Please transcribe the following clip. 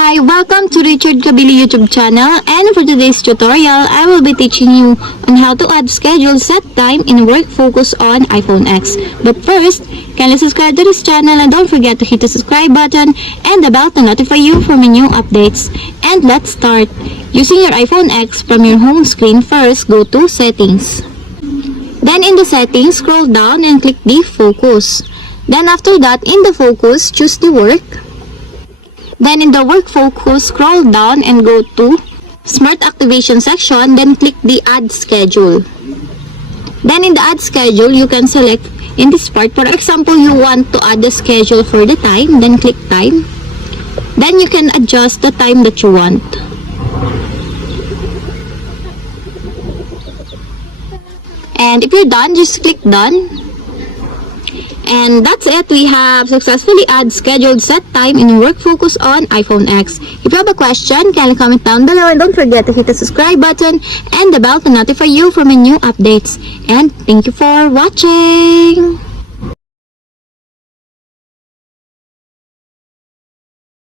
Hi, welcome to Richard Cabile YouTube channel, and for today's tutorial, I will be teaching you on how to add schedule set time in work focus on iPhone X. But first, kindly subscribe to this channel and don't forget to hit the subscribe button and the bell to notify you for my new updates. And let's start. Using your iPhone X, from your home screen, first go to Settings. Then in the Settings, scroll down and click the Focus. Then after that, in the Focus, choose the Work. Then in the Work Focus, scroll down and go to Smart Activation section, then click the Add Schedule. Then in the Add Schedule, you can select in this part. For example, you want to add the schedule for the time, then click Time. Then you can adjust the time that you want. And if you're done, just click Done. And that's it. We have successfully added scheduled set time in work focus on iPhone X. If you have a question, kindly comment down below and don't forget to hit the subscribe button and the bell to notify you for my new updates. And thank you for watching!